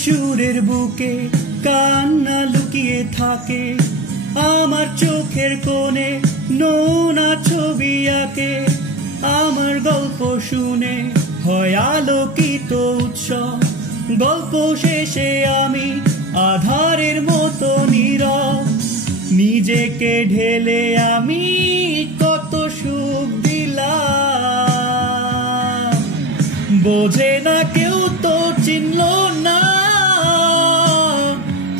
সুরের বুকে কান্না লুকিয়ে থাকে, আমার চোখের কোণে নোনা ছবি আঁকে। আমার গল্প শুনে হয় আলোকিত উৎসব, গল্প শেষে আমি আধারের মতো নীরব। নিজেকে ঢেলে আমি কত সুখ দিলাম, বোঝে না কেউ তো চিনল না,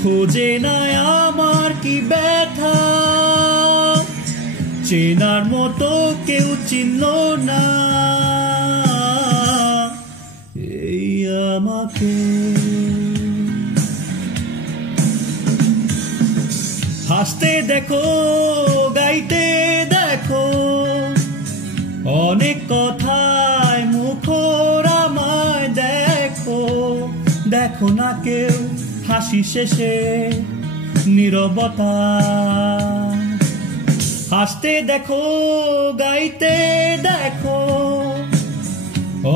খোঁজে না আমার কি ব্যথা, চেনার মতো কেউ চিনল না এই আমাকে। হাসতে দেখো, গাইতে দেখো, অনেক কথায় মুখর আমায় দেখো। দেখো না কেউ হাসি শেষে নীরবতা। হাসতে দেখো, গাইতে দেখো,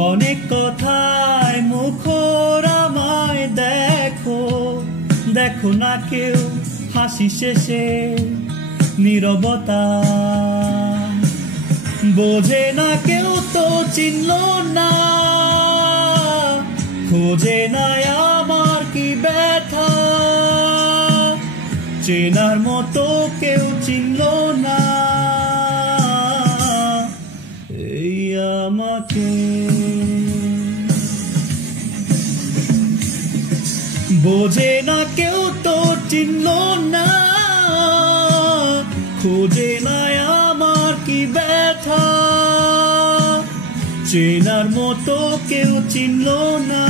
অনেক কথায় মুখর আমায় দেখো। দেখো না কেউ হাসি শেষে নীরবতা। বোঝে না কেউ তো চিনল না, খোঁজে না আমার কি ব্যথা, চেনার মতো কেউ চিনল না এই আমাকে। বোঝে না কেউ তো চিনল না, খোঁজে না আমার কি ব্যথা, চেনার মতো কেউ চিনল না।